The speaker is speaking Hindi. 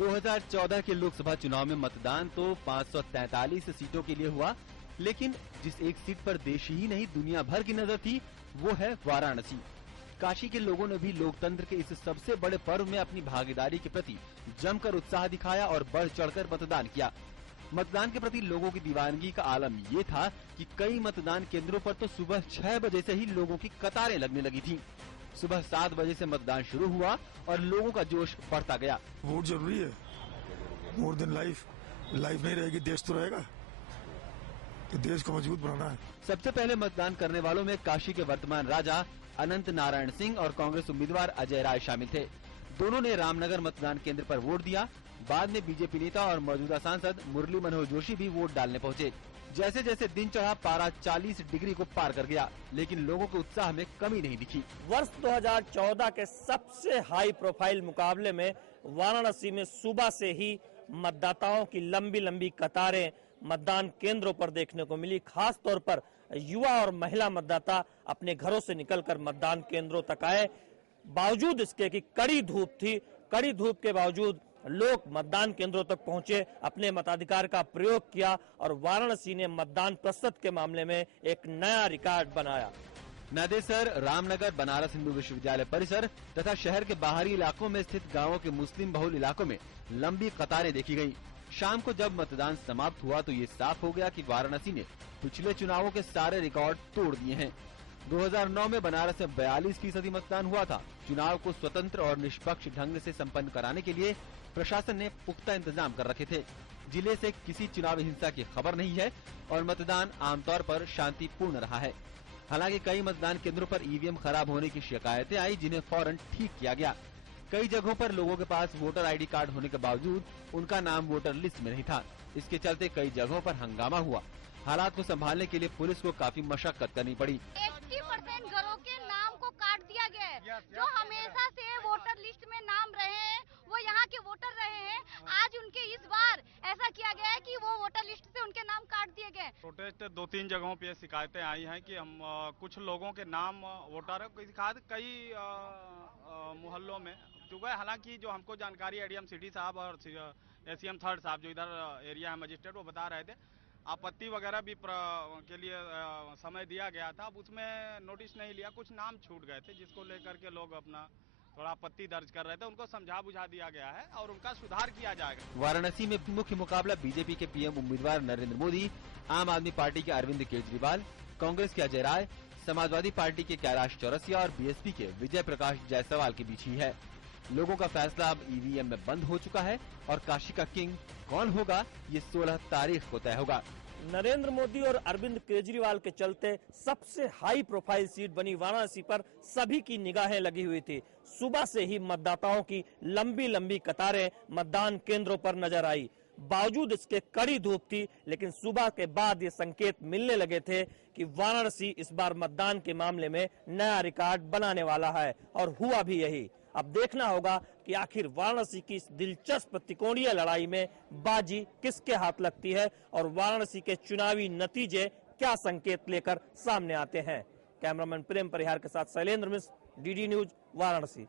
2014 के लोकसभा चुनाव में मतदान तो 543 सीटों के लिए हुआ, लेकिन जिस एक सीट पर देश ही नहीं दुनिया भर की नजर थी वो है वाराणसी। काशी के लोगों ने भी लोकतंत्र के इस सबसे बड़े पर्व में अपनी भागीदारी के प्रति जमकर उत्साह दिखाया और बढ़ चढ़कर मतदान किया। मतदान के प्रति लोगों की दीवानगी का आलम ये था कि कई मतदान केंद्रों पर तो सुबह 6 बजे से ही लोगों की कतारें लगने लगी थीं। सुबह 7 बजे से मतदान शुरू हुआ और लोगों का जोश बढ़ता गया। वोट जरूरी है, मोर देन लाइफ। लाइफ नहीं रहेगी देश तो रहेगा, तो देश को मजबूत बनाना है। सबसे पहले मतदान करने वालों में काशी के वर्तमान राजा अनंत नारायण सिंह और कांग्रेस उम्मीदवार अजय राय शामिल थे। दोनों ने रामनगर मतदान केंद्र पर वोट दिया। बाद में बीजेपी नेता और मौजूदा सांसद मुरली मनोहर जोशी भी वोट डालने पहुंचे। जैसे जैसे दिन चढ़ा पारा 40 डिग्री को पार कर गया, लेकिन लोगों के उत्साह में कमी नहीं दिखी। वर्ष 2014 के सबसे हाई प्रोफाइल मुकाबले में वाराणसी में सुबह से ही मतदाताओं की लंबी लंबी कतारें मतदान केंद्रों पर देखने को मिली। खास तौर पर युवा और महिला मतदाता अपने घरों से निकलकर मतदान केंद्रों तक आए। बावजूद इसके कि कड़ी धूप थी, कड़ी धूप के बावजूद लोग मतदान केंद्रों तक पहुंचे, अपने मताधिकार का प्रयोग किया और वाराणसी ने मतदान प्रतिशत के मामले में एक नया रिकॉर्ड बनाया। नादेसर, रामनगर, बनारस हिंदू विश्वविद्यालय परिसर तथा शहर के बाहरी इलाकों में स्थित गांवों के मुस्लिम बहुल इलाकों में लंबी कतारें देखी गयी। शाम को जब मतदान समाप्त हुआ तो ये साफ हो गया कि वाराणसी ने पिछले चुनावों के सारे रिकॉर्ड तोड़ दिए हैं। 2009 में बनारस में 42% मतदान हुआ था। चुनाव को स्वतंत्र और निष्पक्ष ढंग से संपन्न कराने के लिए प्रशासन ने पुख्ता इंतजाम कर रखे थे। जिले से किसी चुनावी हिंसा की खबर नहीं है और मतदान आमतौर पर शांतिपूर्ण रहा है। हालांकि कई मतदान केंद्रों पर ईवीएम खराब होने की शिकायतें आई, जिन्हें फौरन ठीक किया गया। कई जगहों पर लोगों के पास वोटर आईडी कार्ड होने के बावजूद उनका नाम वोटर लिस्ट में नहीं था। इसके चलते कई जगहों पर हंगामा हुआ। हालात को संभालने के लिए पुलिस को काफी मशक्कत करनी पड़ी। 80% घरों के नाम को काट दिया गया है। जो हमेशा से वोटर लिस्ट में नाम रहे हैं, वो यहाँ के वोटर रहे हैं। आज उनके इस बार ऐसा किया गया है कि वो वोटर लिस्ट से उनके नाम काट दिए गए। प्रोटेस्ट 2-3 जगहों पे शिकायतें आई हैं कि हम कुछ लोगों के नाम वोटर कई मोहल्लों में चुके। हालांकि जो हमको जानकारी एडीएम सिटी साहब और एसीएम थर्ड साहब जो इधर एरिया है मजिस्ट्रेट, वो बता रहे थे आपत्ति वगैरह भी के लिए समय दिया गया था। अब उसमें नोटिस नहीं लिया, कुछ नाम छूट गए थे जिसको लेकर के लोग अपना थोड़ा आपत्ति दर्ज कर रहे थे। उनको समझा बुझा दिया गया है और उनका सुधार किया जाएगा। वाराणसी में मुख्य मुकाबला बीजेपी के पीएम उम्मीदवार नरेंद्र मोदी, आम आदमी पार्टी के अरविंद केजरीवाल, कांग्रेस के अजय राय, समाजवादी पार्टी के कैलाश चौरसिया और बीएसपी के विजय प्रकाश जायसवाल के बीच ही है। लोगों का फैसला अब ईवीएम में बंद हो चुका है और काशी का किंग कौन होगा ये 16 तारीख को तय होगा। नरेंद्र मोदी और अरविंद केजरीवाल के चलते सबसे हाई प्रोफाइल सीट बनी वाराणसी पर सभी की निगाहें लगी हुई थी। सुबह से ही मतदाताओं की लंबी लंबी कतारें मतदान केंद्रों पर नजर आई। बावजूद इसके कड़ी धूप थी, लेकिन सुबह के बाद ये संकेत मिलने लगे थे कि वाराणसी इस बार मतदान के मामले में नया रिकॉर्ड बनाने वाला है और हुआ भी यही। अब देखना होगा कि आखिर वाराणसी की इस दिलचस्प त्रिकोणीय लड़ाई में बाजी किसके हाथ लगती है और वाराणसी के चुनावी नतीजे क्या संकेत लेकर सामने आते हैं। कैमरामैन प्रेम परिहार के साथ शैलेंद्र मिश्र, डीडी न्यूज, वाराणसी।